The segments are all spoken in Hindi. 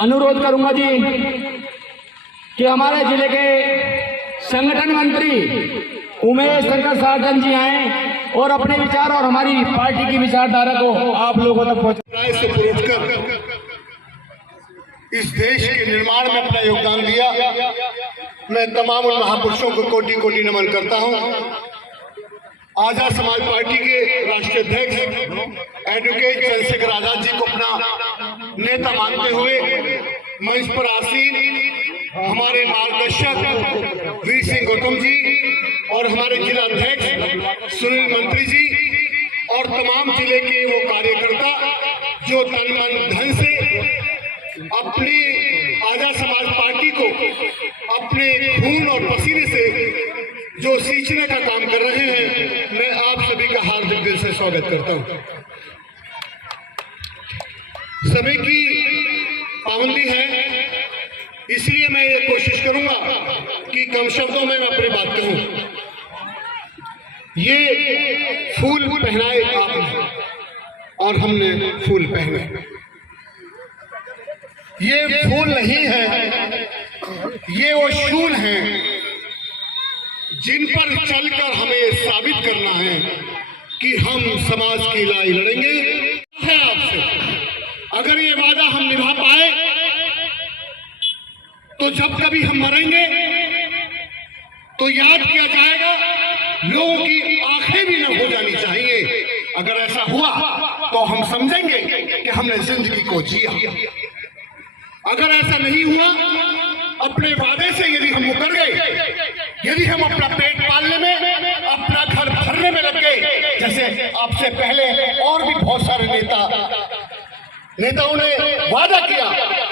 अनुरोध करूंगा जी कि हमारे जिले के संगठन मंत्री उमेश शंकर सार्जन जी आए और अपने विचार और हमारी पार्टी की विचारधारा को आप लोगों तक पहुंचाने से प्रेरित इस देश के निर्माण में अपना योगदान दिया। मैं तमाम उन महापुरुषों को कोटि कोटि नमन करता हूं। आजाद समाज पार्टी के राष्ट्रीय अध्यक्ष एडवोकेट चंद्रशेखर आजाद जी को अपना नेता मानते हुए मंच पर आसीन हमारे मार्गदर्शक वीर सिंह गौतम जी और हमारे जिला अध्यक्ष सुनील मंत्री जी और तमाम जिले के वो कार्यकर्ता जो तन मन धन से अपनी आजाद समाज पार्टी को अपने खून और पसीने से जो सींचने का काम कर रहे हैं, मैं आप सभी का हार्दिक दिल से स्वागत करता हूं। समय की पाबंदी है, इसलिए मैं ये कोशिश करूंगा कि कम शब्दों में मैं अपनी बात कहूं। ये फूल पहनाए आपने और हमने फूल पहने। ये फूल नहीं है, ये वो शूल हैं जिन पर चलकर हमें साबित करना है कि हम समाज की लड़ाई लड़ेंगे। है आपसे अगर ये वादा हम निभा पाए तो जब कभी हम मरेंगे तो याद किया जाएगा, लोगों की आंखें भी न हो जानी चाहिए। अगर ऐसा हुआ तो हम समझेंगे कि हमने जिंदगी को जिया। अगर ऐसा नहीं हुआ, अपने वादे से यदि हम मुकर गए, यदि हम अपना पेट पालने में, अपना घर भरने में लग गए, जैसे आपसे पहले और भी बहुत सारे नेताओं ने वादा किया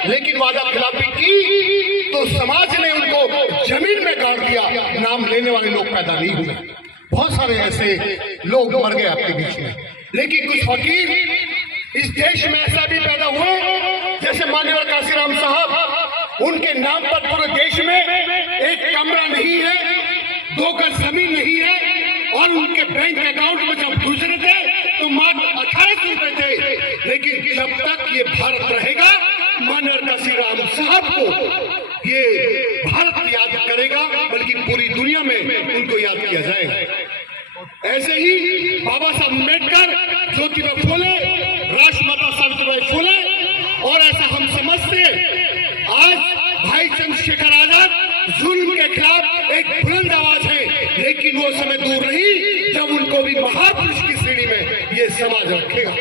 लेकिन वादा खिलाफी की तो समाज ने उनको जमीन में गाड़ दिया। नाम लेने वाले लोग पैदा नहीं हुए, बहुत सारे ऐसे लोग मर गए आपके बीच में। लेकिन कुछ फकीर इस देश में ऐसा भी पैदा हुए जैसे मान्यवर काशीराम साहब, उनके नाम पर पूरे देश में एक कमरा नहीं है, 2 गज जमीन नहीं है और उनके बैंक अकाउंट में जब गुजरे थे तो मात्र 1800 रुपए थे। लेकिन जब तक ये भारत रहेगा, मान्यवर काशीराम साहब को ये भारत याद करेगा, बल्कि पूरी दुनिया में उनको याद किया जाएगा। ऐसे ही बाबा साहब अम्बेडकर, ज्योतिबा फुले, राष्ट्रमाता सावित्रीबाई फुले और ऐसा हम समझते आज भाई चंद्रशेखर आजाद जुल्म के खिलाफ एक बुलंद आवाज है। लेकिन वो समय दूर नहीं जब उनको भी महापुरुष की श्रेणी में ये समाज रखेगा।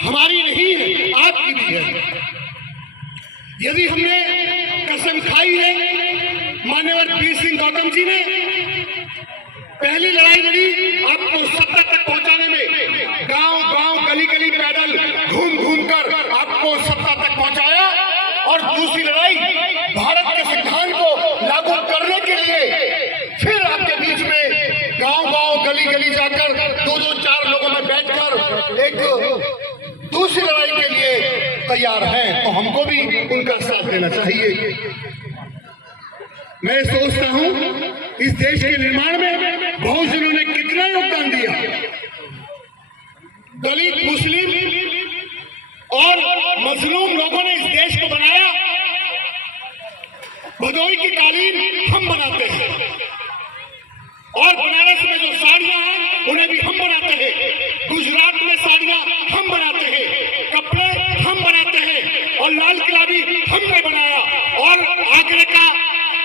हमारी नहीं है, आपकी भी है। यदि हमने कसम खाई है, मान्यवर वीर सिंह गौतम जी ने पहली लड़ाई लड़ी आपको सत्ता तक पहुंचाने में, गांव गांव गली गली पैदल घूम घूम कर आपको सत्ता तक पहुंचाया। और दूसरी लड़ाई भारत के संविधान को लागू करने के लिए फिर आपके बीच में गांव गांव गली गली जाकर 2-4 लोगों में बैठकर एक दूसरी लड़ाई के लिए तैयार हैं, तो हमको भी उनका साथ देना चाहिए। मैं सोचता हूं इस देश के निर्माण में बहुजनों ने कितना योगदान दिया। दलित, मुस्लिम और मजलूम लोगों ने इस देश को बनाया। भदोई की कालीन हम बनाते हैं और बनारस में जो साड़ियां हैं उन्हें भी हम बनाते हैं। गुजरात में साड़ियां हम बनाते हैं, कपड़े हम बनाते हैं और लाल किला भी हमने बनाया और आगरा का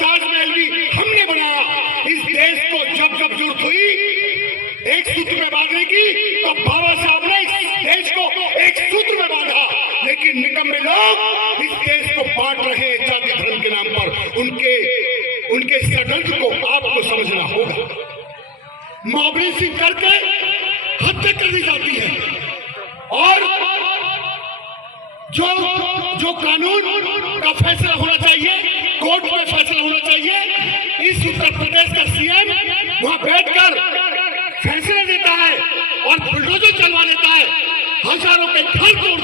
ताजमहल भी हमने बनाया। इस देश को जब जब जरूरत हुई एक सूत्र में बांधने की तो बाबा साहब ने इस देश को एक सूत्र में बांधा। लेकिन निकम्मे लोग इस देश को बांट रहे हैं जाति धर्म के नाम पर। उनके षड्यंत्र को आपको समझना होगा। मॉबलिंग करके हत्या कर दी जाती है और जो कानून का फैसला होना चाहिए, कोर्ट में फैसला होना चाहिए, इस उत्तर प्रदेश का सीएम वहां बैठकर फैसला देता है और बुलडोजर चलवा देता है। हजारों के घर तोड़